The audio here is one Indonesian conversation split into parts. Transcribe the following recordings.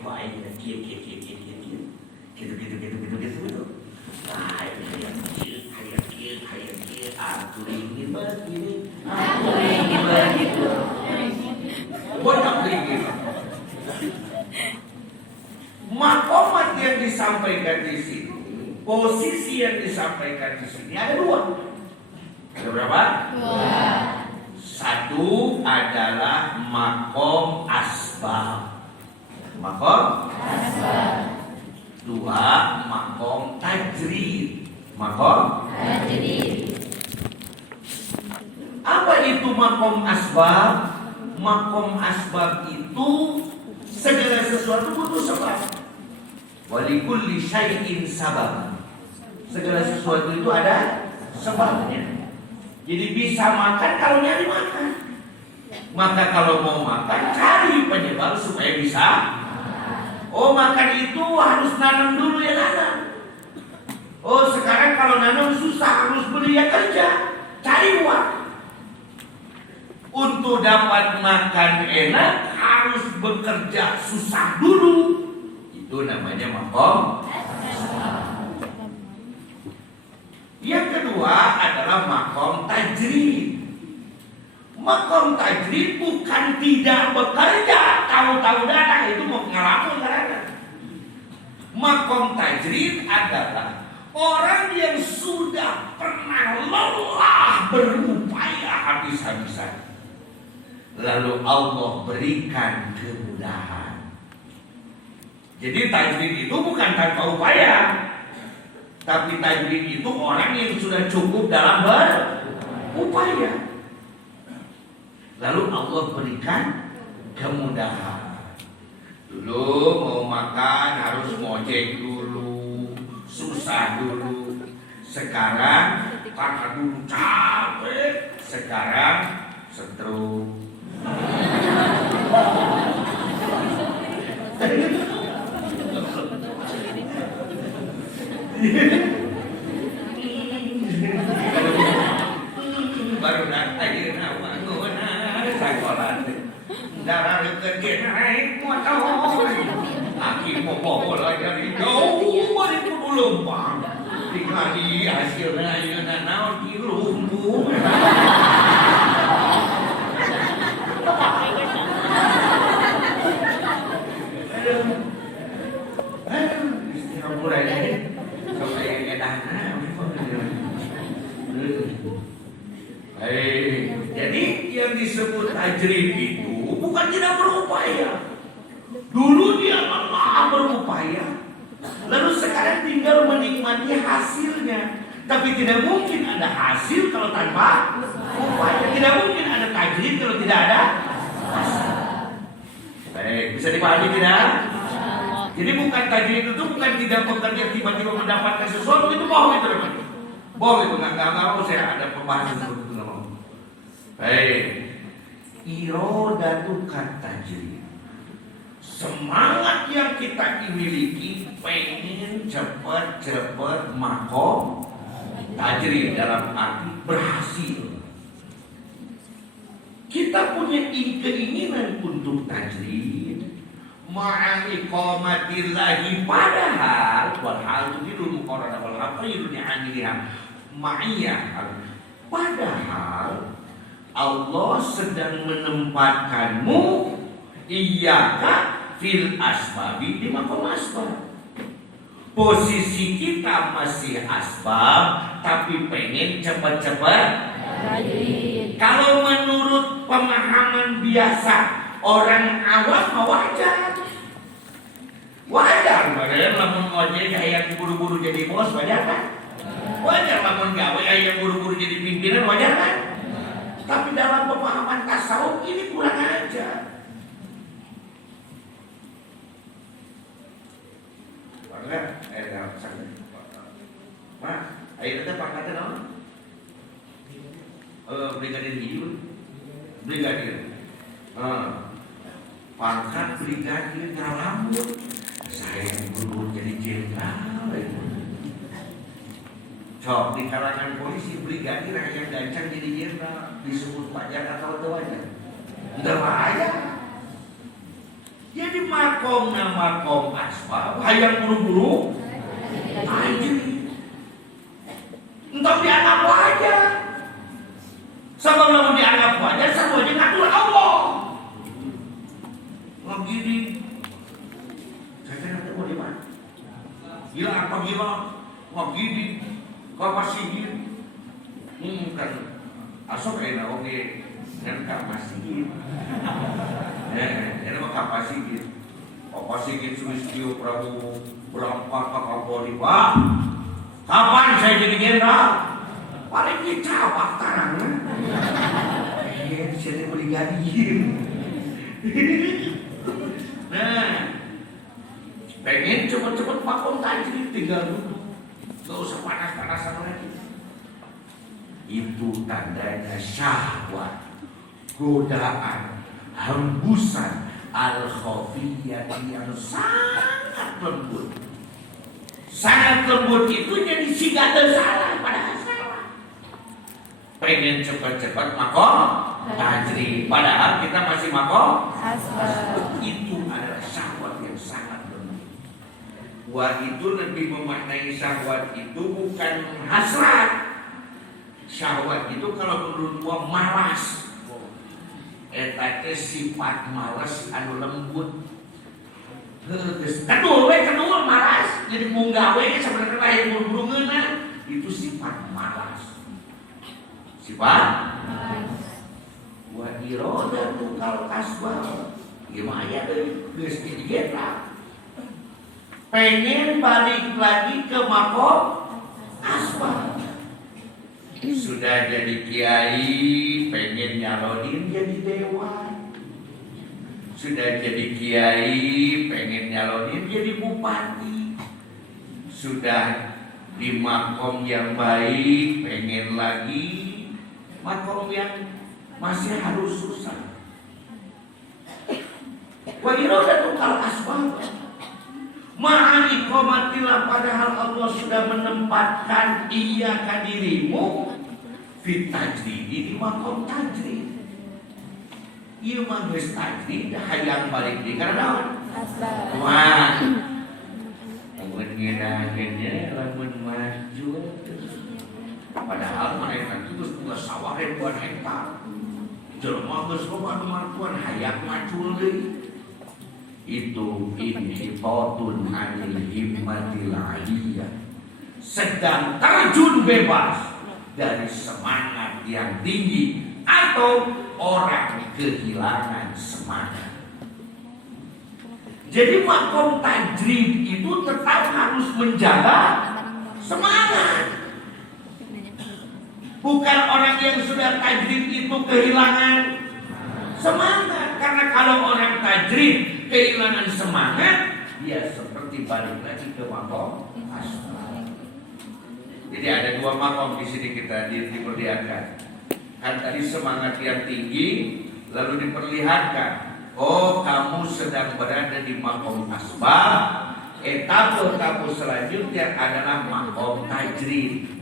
kok aja gitu. Nah, aku ingin begini, begitu. Banyak begini. Makomat yang disampaikan di sini, posisi yang disampaikan di sini ada dua. Ada berapa? Dua. Satu adalah makom asbab. Makom Asbab. Dua, makom tajrid. Makom Tajrid. Apa itu makom asbab? Makom asbab itu segala sesuatu butuh sebab. Walikulli syai'in sabab. Segala sesuatu itu ada sebabnya. Jadi bisa makan kalau nyari makan. Maka kalau mau makan cari penyebab supaya bisa. Oh, makan itu harus nanam dulu ya nanam. Oh, sekarang kalau nanam susah harus beli ya kerja, cari uang. Untuk dapat makan enak harus bekerja susah dulu. Itu namanya makom. Yang kedua adalah makom tajrid. Makom tajrid bukan tidak bekerja, tahu-tahu datang itu mau ngelamun karena. Makom tajrid adalah orang yang sudah pernah lelah berupaya habis-habisan, lalu Allah berikan kemudahan. Jadi tajrid itu bukan tanpa upaya, tapi tajrid itu orang yang sudah cukup dalam berupaya. Lalu Allah berikan kemudahan. Dulu mau makan harus ngojek dulu, susah dulu. Sekarang karena dulu capek, sekarang stroke. Baru datang sekolah darah dekat naik motor aki mau lagi jauh dari Lembang dikali hasilnya ayeuna naon di lumpuh istilah mulai deh sampai edana jadi yang disebut tajrid itu bukan tidak berupaya. Dulu dia lelah berupaya, lalu sekarang tinggal menikmati hasilnya. Tapi tidak mungkin ada hasil kalau tanpa upaya. Tidak mungkin ada tajrid kalau tidak ada hasil. Baik, bisa dipahami tidak? Jadi bukan tajrid itu bukan tidak bekerja tiba-tiba mendapatkan sesuatu, itu bohong itu teman. Bohong itu nggak mau saya ada pembahasan seperti itu. Baik, irodatul tajrid. Semangat yang kita miliki pengen cepat makom tajrid dalam arti berhasil. Kita punya keinginan untuk tajrid, ma'iqamatillahi padahal walhal tudilul muqarrana wal haqayyidun anilha ma'iyah. Padahal Allah sedang menempatkanmu iyyaka fil asbabi di makom asbab. Posisi kita masih asbab tapi pengen cepat-cepat. Kalau menurut pemahaman biasa orang awam wajar. Wajar, lamun ojek yang buru-buru jadi bos wajar kan? Wajar lamun gawe yang buru-buru jadi pimpinan wajar kan? Tapi dalam pemahaman tasawuf ini kurang aja. Bangga, Mak, ayo kita pangkatnya nama? Brigadir hidup, brigadir. Pangkat brigadir ngalamun. Saya buru-buru jadi jenderal. Cok di kalangan polisi brigadir yang gancang jadi jenderal disebut pajak atau wajar? Enggak wajar. Jadi makom asbab hayang buru-buru tajrid. Entah dianggap wajar. Sama lamun dianggap wajar, sama aja ngatur Allah. Ngegini, saya nanti mau di mana? Gila apa gila? Ngegini, kau masih gini? Kan asok kayak oke, dan kau masih gini. Ini mah kapasi gitu. Kapasi gitu Sulistyo Prabowo berapa Kapolri Pak? Kapan saya jadi jenderal? Paling dicabak tangannya. Saya mau digadiin. Nah, pengen cepet-cepet makom tajrid tinggal dulu. Gak usah panas-panasan lagi. Itu tandanya syahwat, godaan, hembusan al-khafiyah yang sangat lembut. Sangat lembut itu jadi siga salah, padahal salah. Pengen cepat-cepat makom tajrid, padahal kita masih makom asbab. Itu adalah syahwat yang sangat lembut. Wah, itu lebih memaknai syahwat itu bukan hasrat. Syahwat itu kalau menurut gua malas. Eta sifat malas anu lembut. Kedul malas. Jadi munggah we sebenarnya lahir buru-buru ngeuna. Itu sifat malas. Sifat malas. Wa iradatu kal kasbah. Gimana ya teh? Geus digeta. Pengen balik lagi ke makom asbab. Sudah jadi kiai, pengen nyalonin jadi dewan. Sudah jadi kiai, pengen nyalonin jadi bupati. Sudah di makom yang baik, pengen lagi makom yang masih harus susah. Wa iradatu kal asbab. Ma'ani qomatilah, padahal Allah sudah menempatkan iya ka dirimu fit tajrid di makom tajrid. Ieu mah geus tajrid hayang balik di karena asbab. Wah. Mun ngeunakeunnya lamun maju. Padahal mereka itu geus punya sawah ribuan hektar. Jelema geus loba martuan hayang maju deui. Itu inhitotun anil himmatil aliyah, sedang terjun bebas dari semangat yang tinggi atau orang kehilangan semangat. Jadi makom tajrid itu tetap harus menjaga semangat. Bukan orang yang sudah tajrid itu kehilangan semangat. Karena kalau orang tajrid kehilangan semangat, dia seperti balik lagi ke makom asbab. Jadi ada dua makom di sini kita diperlihatkan. Kan tadi semangat yang tinggi, lalu diperlihatkan, oh kamu sedang berada di makom asbab. Etape selanjutnya adalah makom tajrid.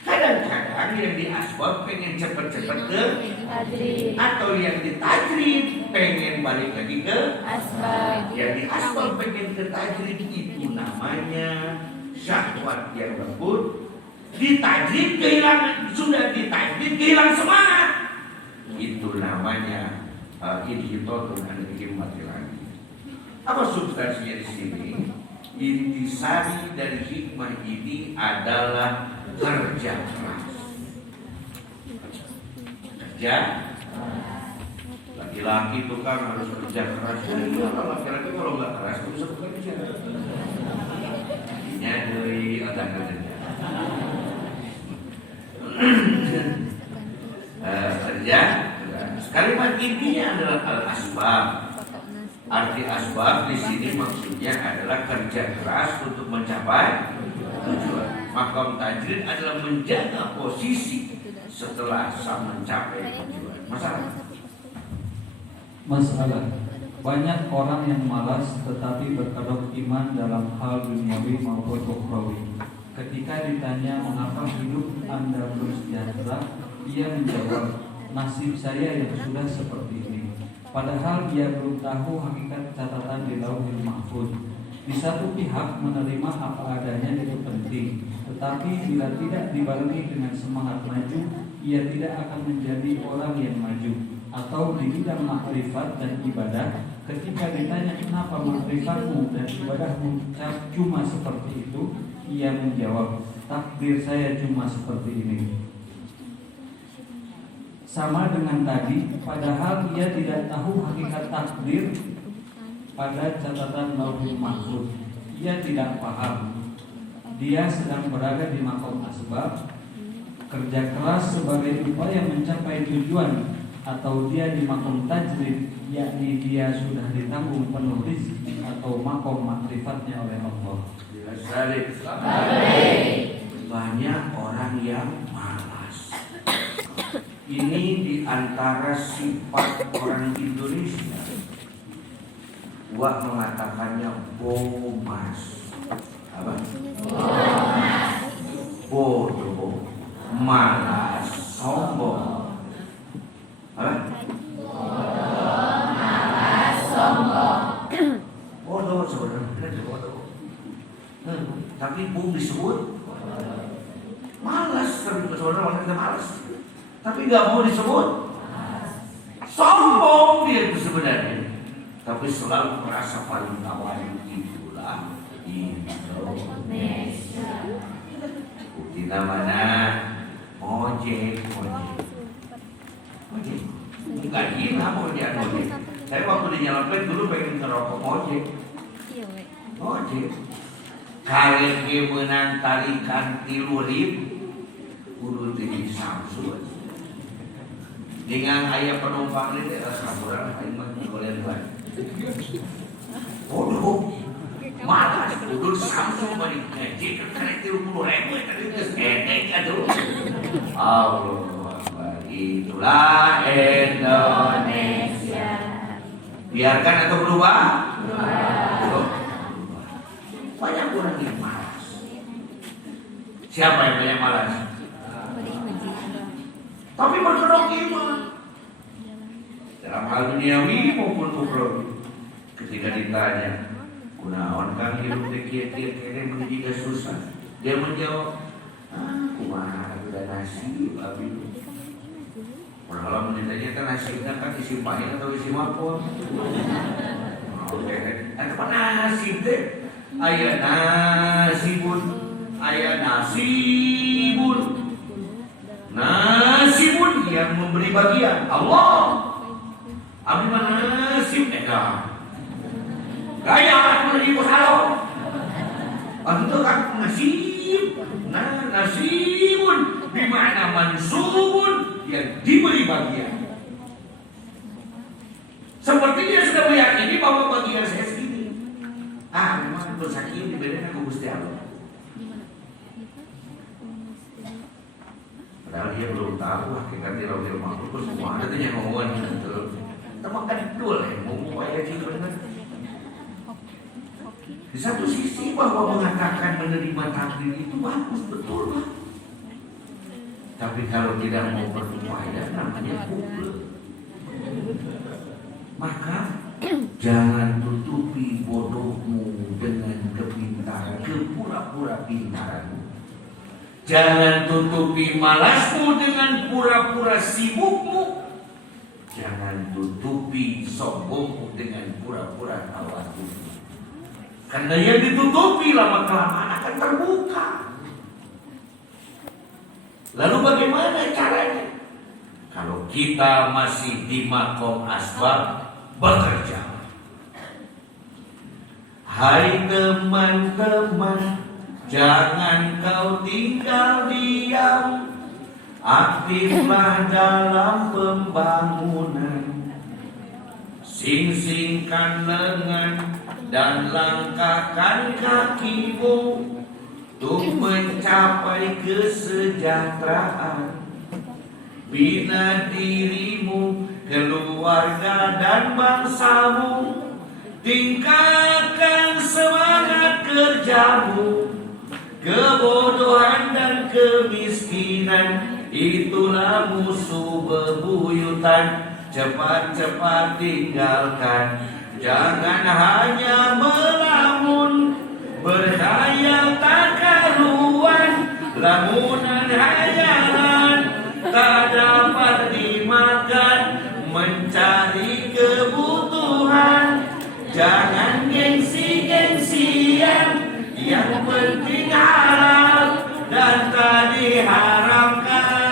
Kadang-kadang yang di asbab pengen cepet-cepet ke tajrid, atau yang di tajrid pengen balik lagi ke asbab. Yang di asbab pengen ke tajrid itu namanya syahwat yang lembut. Di tajrid kehilangan, sudah di tajrid kehilangan semangat. Itu namanya inhitotun anil himmatil aliyah. Apa substansinya di sini? Intisari dari hikmah ini adalah kerja keras. Kerja laki-laki itu kan harus kerja keras. Kalau laki-laki kalau nggak keras itu bisa bekerja. Artinya dari ada kerja. Kerja. Kalimat intinya adalah al-asbab. Arti asbab di sini maksudnya adalah kerja keras untuk mencapai tujuan. Makom tajrid adalah menjaga posisi setelah sang mencapai tujuan. Masalah. Banyak orang yang malas tetapi berkedok iman dalam hal duniawi maupun ukhrawi. Ketika ditanya mengapa hidup Anda belum sejahtera, ia menjawab, nasib saya yang sudah seperti ini. padahal dia belum tahu hakikat catatan di Lauhul Mahfuz. Di satu pihak menerima apa adanya itu penting, tetapi bila tidak dibarengi dengan semangat maju, ia tidak akan menjadi orang yang maju. Atau di bidang makrifat dan ibadah, ketika ditanya kenapa makrifatmu dan ibadahmu cuma seperti itu, ia menjawab, takdir saya cuma seperti ini. Sama dengan tadi, padahal ia tidak tahu hakikat takdir pada catatan Lauhul Mahfuz. Ia tidak paham. Dia sedang berada di maqam asbab, kerja keras sebagai upaya mencapai tujuan, atau dia di maqam tajrid, yakni dia sudah ditanggung penuh rizki atau maqam makrifatnya oleh Allah. Banyak orang yang malas. Ini di antara sifat orang Indonesia. Wak mengatakannya bomas. Apa? Bodoh, malas, sombong. Apa? Bodoh sebenarnya bodoh. Tapi bung disebut malas, tapi sebenarnya kita malas. Tapi nggak mau disebut sombong dia itu sebenarnya. Tapi selalu merasa paling awal itulah Indonesia. Bukti namanya ojek. Enggak gila ojek. Saya waktu di Nyalampet dulu pengen ngerokok ojek. Kalian dia menang tarikan 3.000 kudu tinggi Samsul. Dengan ayah penumpang ini rasa kurang aing boleh buat. Bodoh, malas kudu Samsul balik ngejek karena 30.000 tadi geus edek atuh. Allah, itulah Indonesia. Biarkan atau berubah? Banyak orang yang malas. Siapa yang banyak malas? Tapi berkedok iman. Dalam hal duniawi maupun ukhrawi. Ketika ditanya, kunaon kang hidup teh kieu menuju ke susah. Dia menjawab, kumaha udah nasi abi. Kalau ditanya kan nasinya kan isi pahit atau isi mapon. Oke, apa nasi teh? Aya nasibun, nasibun yang memberi bagian Allah. Abi mana nasib eka? Gaya anak menerima halal. Itu kan nasib. Nah, nasibun bermakna mansubun yang diberi bagian. Seperti dia sudah meyakini bahwa bagian saya segini. Memang dosa ini dibedakan ke Gusti Allah. Padahal dia belum tahu hakikatnya Lauhul Mahfuz semua ada yang ngomongin itu. Teman kan dul ngomong ayat itu benar. Di satu sisi bahwa mengatakan menerima takdir itu bagus betul. Tapi kalau tidak mau berupaya namanya kufur. Maka jangan tutupi bodohmu dengan kepintaran, kepura-pura pintaranmu. Jangan tutupi malasmu dengan pura-pura sibukmu. Jangan tutupi sombongmu dengan pura-pura tawadhumu. Karena yang ditutupi lama-kelamaan akan terbuka. Lalu bagaimana caranya? Kalau kita masih di maqam asbab, bekerja. Hai teman-teman, jangan kau tinggal diam. Aktiflah dalam pembangunan. Sing-singkan lengan dan langkahkan kakimu untuk mencapai kesejahteraan. Bina dirimu, keluarga dan bangsamu. Tingkatkan semangat kerjamu. Kebodohan dan kemiskinan itulah musuh bebuyutan. cepat-cepat tinggalkan. Jangan hanya melamun, berhayal tak karuan, lamunan hayalan tak dapat dimakan, mencari kebutuhan. Jangan gengsi-gengsian, yang penting halal dan tak diharamkan.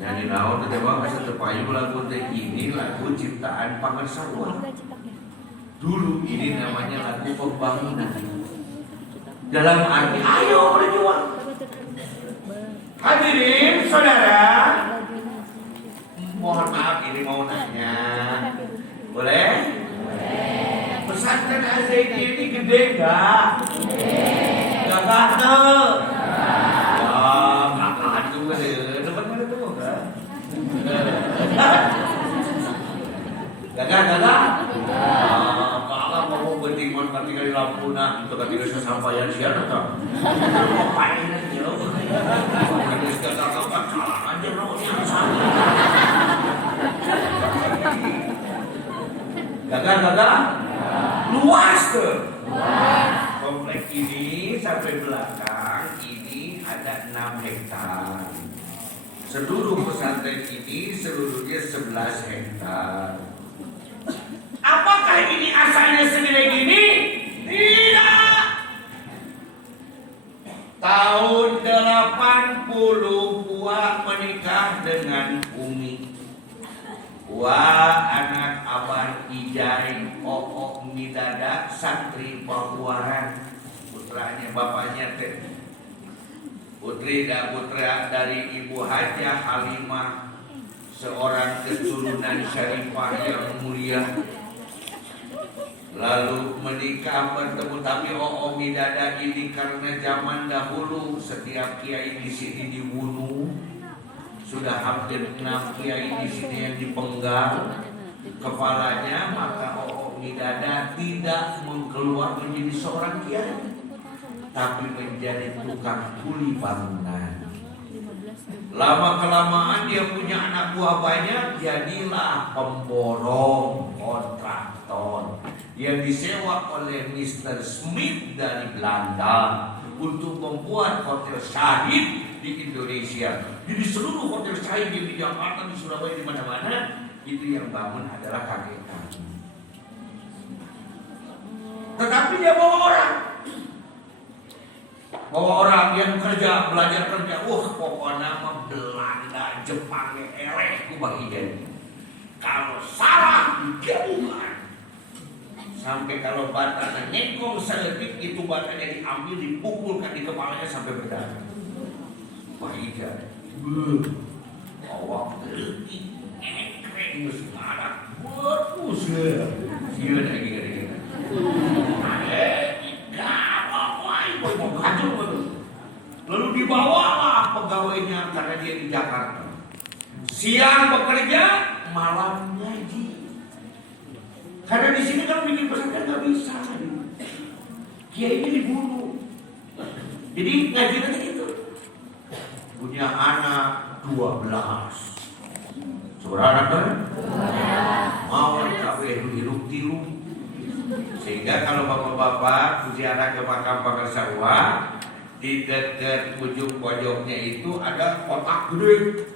Nyanyi naon teh bang asa teu payu lagu teh ini lagu ciptaan Pangarsawa. Dulu ini namanya lagu pembangunan. Dalam arti ayo berjuang. Hadirin saudara, mohon maaf ini mau nanya. Boleh? Pesantren Al-Zaitun ini gede enggak? Gagah tuh. Gagah juga deh. Dapat mana tuh enggak? Gagah. Kalau mau bentiman ketika di Lampuna, untuk ketika sesampaian siapa tuh? Ngapain aja lo? Kalau segala kapan salah aja lo yang salah. Gagah. Luas tuh. Kompleks ini sampai belakang ini ada 6 hektar. Seluruh pesantren ini seluruhnya 11 hektar. Apakah ini asalnya senilai gini? Tidak. Tahun 80 Puak menikah dengan Umi. Puak anak Abang Ijai O'ok Midada santri Pakuaran, putranya bapaknya teh putri dan putra dari Ibu Hajah Halimah, seorang keturunan syarifah yang mulia. Lalu menikah bertemu, tapi O'ok Midada ini karena zaman dahulu setiap kiai di sini dibunuh. Sudah hampir 6 kiai di sini yang dipenggal kepalanya, maka O'ok Midada tidak keluar menjadi seorang kiai, tapi menjadi tukang kuli bangunan. Lama kelamaan dia punya anak buah banyak, jadilah pemborong kontraktor yang disewa oleh Mr. Smith dari Belanda untuk membuat hotel Syahid di Indonesia. Jadi seluruh hotel Syahid di Jakarta, di Surabaya, di mana-mana itu yang bangun adalah kakek kami. Tetapi dia bawa orang yang kerja, belajar kerja. Pokoknya mah Belanda, Jepang, eleh ku bagian. Kalau salah digabungan. Sampai kalau batanya nyekong seletik, itu batanya diambil, dipukulkan di kepalanya sampai berdarah. Bagian. Awak terletik, ekreng, sekarang berpus. Iya lagi kira-kira. Lalu dibawalah pegawainya karena dia di Jakarta. Siang bekerja, malam ngaji. Karena di sini kan bikin pesantren nggak bisa. Kiai ini dibunuh. Jadi ngaji nanti itu. Punya anak 12. Saudara kan? Mau kabeh hirup tiru. Sehingga kalau bapak-bapak ziarah ke makam Pangarsawa, di dekat ujung pojoknya itu ada kotak gede.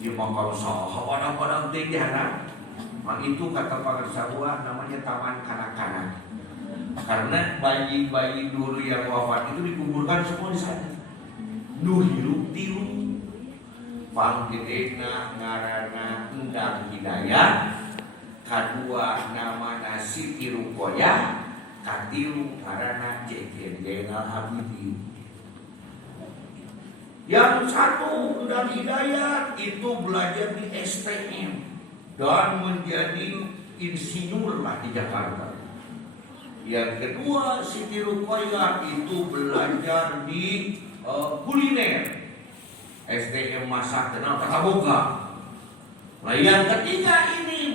Di makam sawah padang-padang tinggi anak. Nah, itu kata Pangarsawa namanya taman kanak-kanak. Karena bayi-bayi dulu yang wafat itu dikuburkan semua di sana. Nu hirup tiru. Panggedena ngarana Endang Hidayat. Kedua nama Siti Rukoyah. Katilu karena Jejen Zainal Abidin. Yang satu Endang Hidayat itu belajar di STM dan menjadi insinyur lah di Jakarta. Yang kedua Siti Rukoyah itu belajar di kuliner, STM masak, kenal kata boga. Nah yang ketiga ini